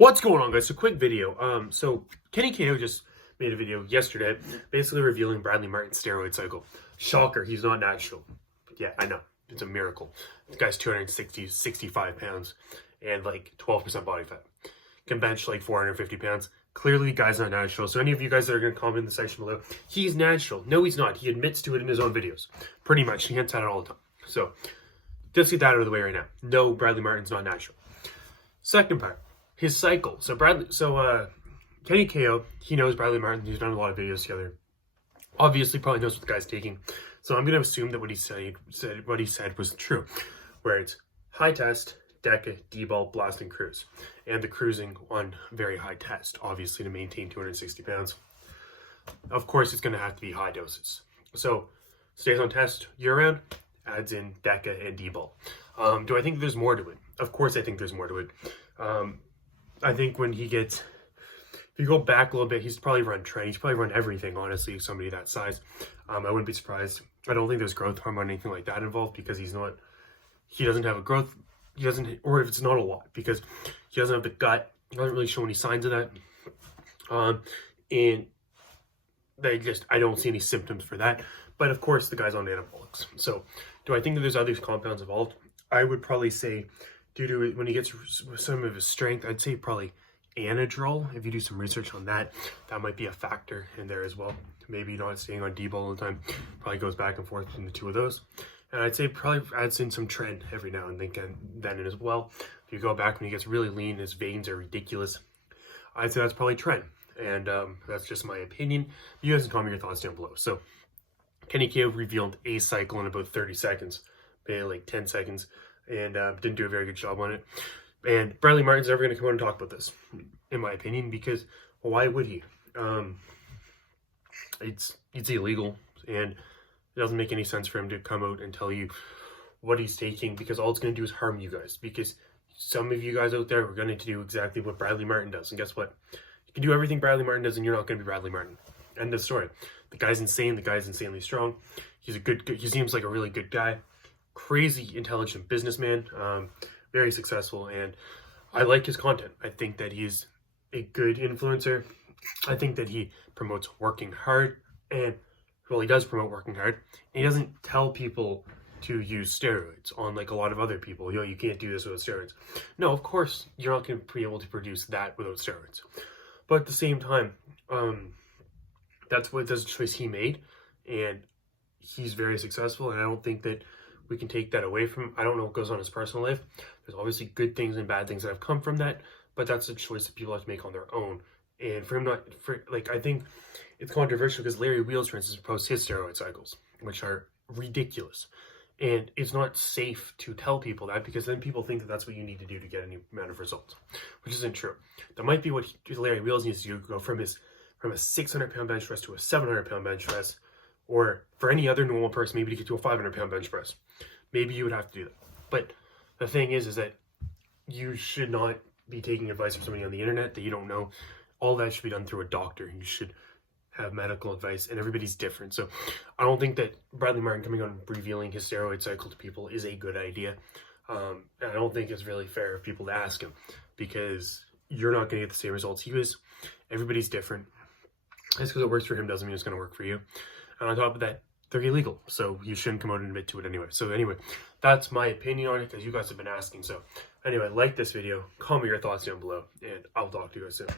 What's going on, guys? So quick video. So Kenny KO just made a video yesterday basically revealing Bradley Martyn's steroid cycle. Shocker, he's not natural. Yeah, I know. It's a miracle. The guy's 65 pounds and like 12% body fat. Can bench like 450 pounds. Clearly, the guy's not natural. So any of you guys that are going to comment in the section below, he's natural. No, he's not. He admits to it in his own videos. Pretty much. He hints at it all the time. So just get that out of the way right now. No, Bradley Martyn's not natural. Second part. His cycle. Kenny KO, he knows Bradley Martyn. He's done a lot of videos together. Obviously, probably knows what the guy's taking. So I'm going to assume that what he said was true. Where it's high test, deca, D-ball, blast, and cruise. And the cruising on very high test, obviously, to maintain 260 pounds. Of course, it's going to have to be high doses. So, stays on test year-round, adds in deca and D-ball. Do I think there's more to it? Of course I think there's more to it. I think when he gets, if you go back a little bit, he's probably run train. He's probably run everything, honestly, somebody that size. I wouldn't be surprised. I don't think there's growth hormone or anything like that involved because he doesn't have a growth, or if it's not a lot, because he doesn't have the gut. He doesn't really show any signs of that. And I don't see any symptoms for that. But of course, the guy's on anabolics. So do I think that there's other compounds involved? I would probably say, due to it, when he gets some of his strength, I'd say probably anadrol. If you do some research on that, that might be a factor in there as well. Maybe not staying on D-ball all the time. Probably goes back and forth between the two of those. And I'd say probably adds in some tren every now and then as well. If you go back when he gets really lean, his veins are ridiculous. I'd say that's probably tren. And that's just my opinion. You guys can comment your thoughts down below. So Kenny KO revealed a cycle in about 30 seconds. Maybe like 10 seconds. And didn't do a very good job on it. And Bradley Martyn's never going to come out and talk about this, in my opinion, because, well, why would he? It's illegal, and it doesn't make any sense for him to come out and tell you what he's taking, because all it's going to do is harm you guys, because some of you guys out there are going to do exactly what Bradley Martyn does, and guess what? You can do everything Bradley Martyn does, and you're not going to be Bradley Martyn. End of story. The guy's insane. The guy's insanely strong. He seems like a really good guy. Crazy intelligent businessman, very successful, and I like his content. I think that he's a good influencer. I think that he promotes working hard, and well, he does promote working hard. And he doesn't tell people to use steroids on like a lot of other people. You can't do this without steroids. No, of course you're not going to be able to produce that without steroids. But at the same time, that's a choice he made, and he's very successful. And I don't think that we can take that away from him. I don't know what goes on in his personal life. There's obviously good things and bad things that have come from that, but that's a choice that people have to make on their own. And for him I think it's controversial because Larry Wheels, for instance, proposed his steroid cycles, which are ridiculous. And it's not safe to tell people that, because then people think that that's what you need to do to get any amount of results, which isn't true. That might be what Larry Wheels needs to do, go from a 600-pound bench press to a 700-pound bench press, or for any other normal person, maybe to get to a 500-pound bench press. Maybe you would have to do that. But the thing is that you should not be taking advice from somebody on the internet that you don't know. All that should be done through a doctor. You should have medical advice, and everybody's different. So I don't think that Bradley Martyn coming on and revealing his steroid cycle to people is a good idea. And I don't think it's really fair of people to ask him, because you're not going to get the same results he was. Everybody's different. Just because it works for him doesn't mean it's going to work for you. And on top of that, they're illegal, so you shouldn't come out and admit to it anyway. So anyway, that's my opinion on it, because you guys have been asking. So anyway, like this video, comment your thoughts down below, and I'll talk to you guys soon.